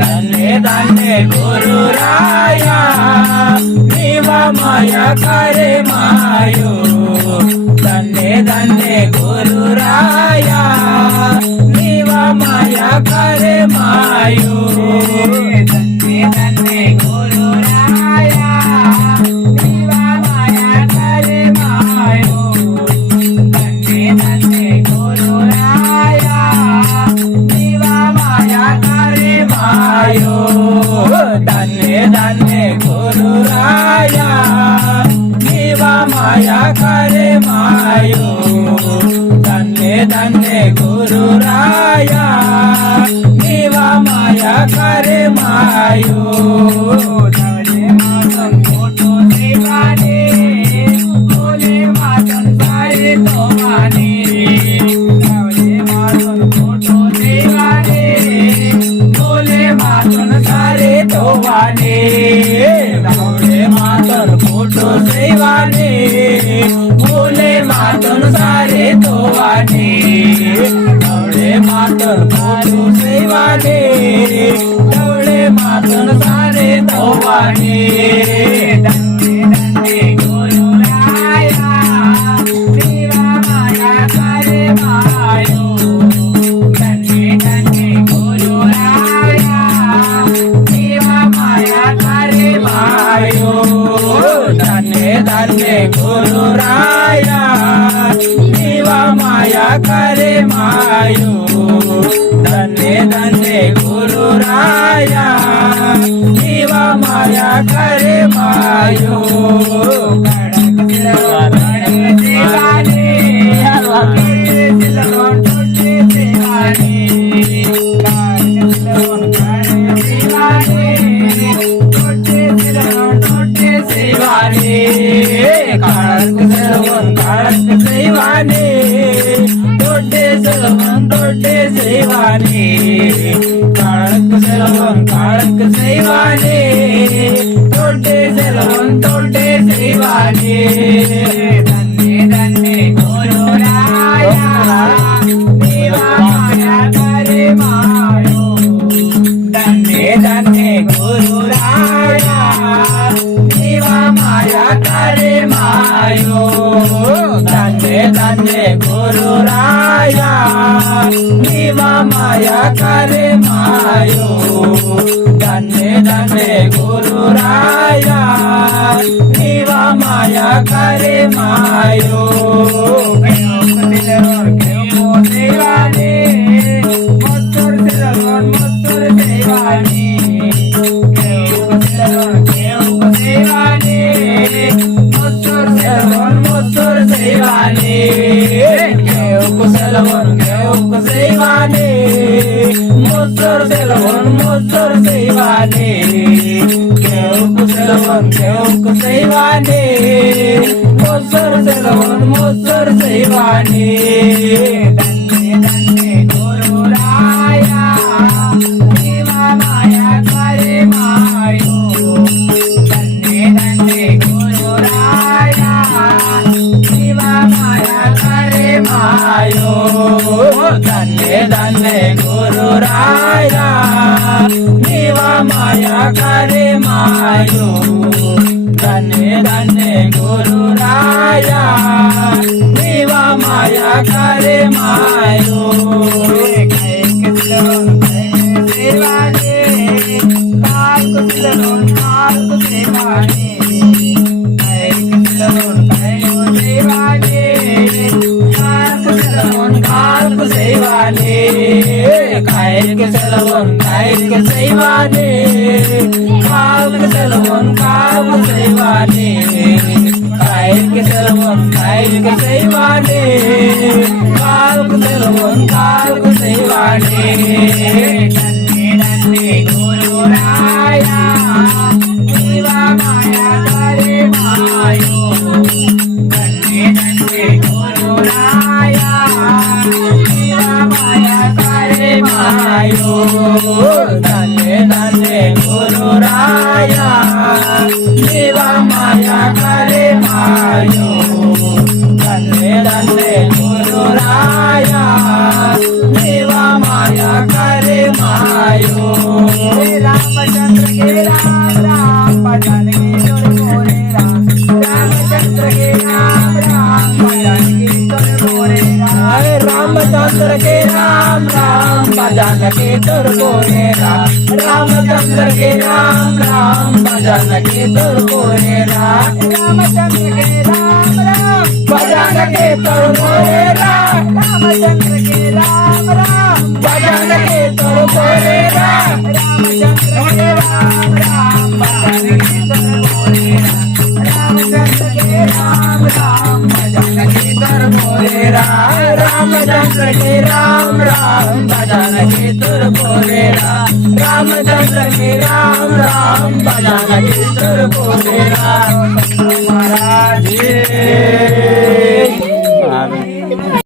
धन्य धन्य गुरुराया निवा माया करे मायो धन्य धन्य गुरुराया निवा माया करे मायो धन्य धन्य गुरुराया निवा माया करे मायो धन्य धन्य गुरुराया निवा माया करे मायो धन्य धन्य गुरुराया निवा माया करे मायो धन्य धन्य गुरुराया निवा माया करे मायो धन्य मातन फोटो देवाने बोले मातन सारे तो माने धन्य मातन फोटो देवाने बोले मातन सारे तो वाने धन्य मातन फोटो देवाने बोले मातन सारे तो वाने धन्य मातन फोटो देवाने बोले मातन सारे तो वाने धन्य धन्य गुरुराया निवा माया करे मायो धन्य धन्य गुरुराया निवा माया करे मायो धन्य धन्य गुरुराया निवा माया करे मायो धन्य धन्य गुरुराया निवा माया करे मायो खडक देवाने सिलवन टोटे देवाने काळक सेवाने टोटे सलवन टोटे सेवाने काळक सेवाने टोटे सलवन टोटे सेवाने धन्य धन्य गुरुराया निवा माया करे मायो धन्य धन्य गुरुराया निवा माया करे मायो धन्य धन्य गुरुराया निवा माया करे मायो धन्य धन्य गुरुराया निवा माया करे मायो देवाने मस्तुर देवाने देवाने मस्तुर देवाने कुशलवन सेवाने मस्तुर सेवाने कुशलवन सेवाने मस्तुर सेवाने धन्य धन्य गुरुराया निवा माया करे मायो धन्य धन्य गुरुराया निवा माया करे मायो धन्य धन्य गुरुराया निवा माया करे मायो धन्य धन्य गुरुराया निवा माया करे मायो सेवाने काल सेवाने सेवाने कायक सलवन सेवाने काल सेवाने कायक सलवन सेवाने काल सेवाने धन्य धन्य गुरुराया निवा माया करे मायो धन्य धन्य गुरुराया निवा माया करे मायो धन्य धन्य गुरुराया निवा माया करे मायो धन्य धन्य गुरुराया निवा माया करे मायो भजन के तुर बोलेरा रामचंद्र के राम राम भजन के तुर बोलेरा रामचंद्र के राम राम भजन के तुर बोलेरा रामचंद्र के राम राम भजन के तुर बोलेरा रामचंद्र के राम राम भजन के तुर बोलेरा रामचंद्र के राम राम भजन के तुर बोलेरा रामचंद्र के राम राम भजन के तुर बोलेरा रामचंद्र के राम राम भजन के तुर बोलेरा महाराज